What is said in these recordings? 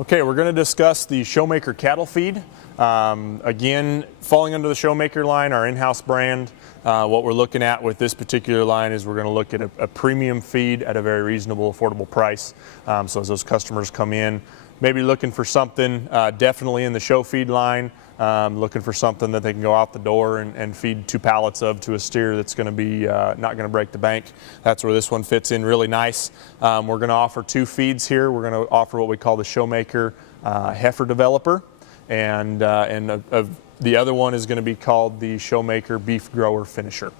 Okay, we're going to discuss the Showmaker Cattle Feed. Again, falling under the Showmaker line, our in-house brand. What we're looking at with this particular line is we're going to look at a premium feed at a very reasonable, affordable price. So as those customers come in, maybe looking for something definitely in the show feed line, looking for something that they can go out the door and feed 2 pallets of to a steer that's going to be not going to break the bank. That's where this one fits in really nice. We're going to offer 2 feeds here. We're going to offer what we call the Showmaker Heifer Developer, and the other one is going to be called the Showmaker Beef Grower Finisher.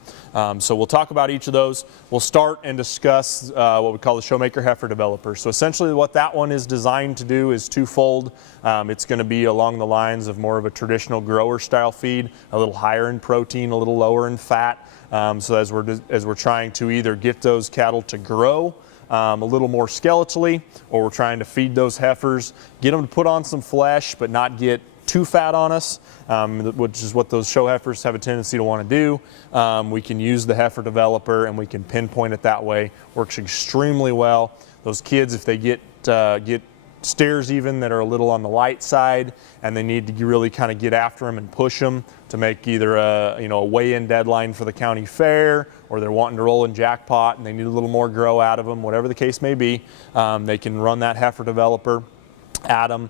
So we'll talk about each of those. We'll start and discuss what we call the Showmaker Heifer Developer. So essentially what that one is designed to do is twofold. It's going to be along the lines of more of a traditional grower style feed, a little higher in protein, a little lower in fat. So as we're trying to either get those cattle to grow a little more skeletally, or we're trying to feed those heifers, get them to put on some flesh but not get too fat on us, which is what those show heifers have a tendency to want to do. We can use the heifer developer and we can pinpoint it that way. Works extremely well. Those kids, if they get steers even that are a little on the light side and they need to really kind of get after them and push them to make either a weigh-in deadline for the county fair, or they're wanting to roll in jackpot and they need a little more grow out of them, whatever the case may be, they can run that heifer developer at them.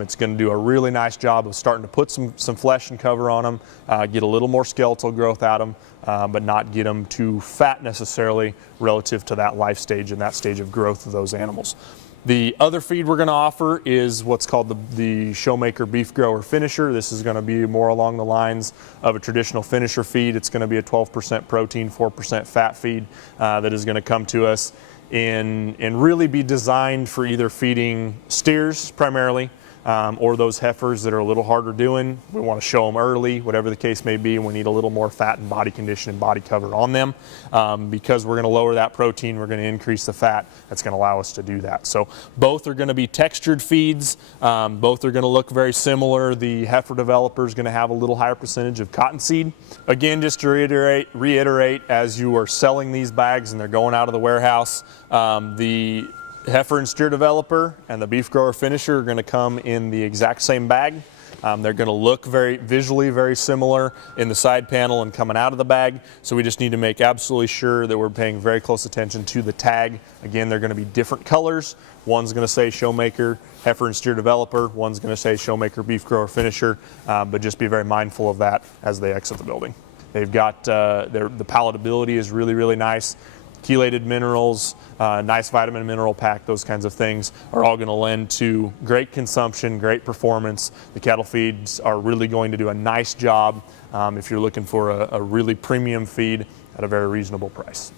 It's going to do a really nice job of starting to put some flesh and cover on them, get a little more skeletal growth out of them, but not get them too fat necessarily relative to that life stage and that stage of growth of those animals. The other feed we're going to offer is what's called the Showmaker Beef Grower Finisher. This is going to be more along the lines of a traditional finisher feed. It's going to be a 12% protein, 4% fat feed that is going to come to us and really be designed for either feeding steers primarily, or those heifers that are a little harder doing. We want to show them early, whatever the case may be, and we need a little more fat and body condition and body cover on them. Because we're going to lower that protein, we're going to increase the fat. That's going to allow us to do that. So both are going to be textured feeds. Both are going to look very similar. The heifer developer is going to have a little higher percentage of cottonseed. Again, just to reiterate, as you are selling these bags and they're going out of the warehouse, the heifer and steer developer and the beef grower finisher are going to come in the exact same bag. They're going to look visually very similar in the side panel and coming out of the bag. So we just need to make absolutely sure that we're paying very close attention to the tag. Again, they're going to be different colors. One's going to say Showmaker Heifer and Steer Developer. One's going to say Showmaker Beef Grower Finisher. But just be very mindful of that as they exit the building. They've got the palatability is really, really nice. Chelated minerals, nice vitamin and mineral pack, those kinds of things are all going to lend to great consumption, great performance. The cattle feeds are really going to do a nice job if you're looking for a really premium feed at a very reasonable price.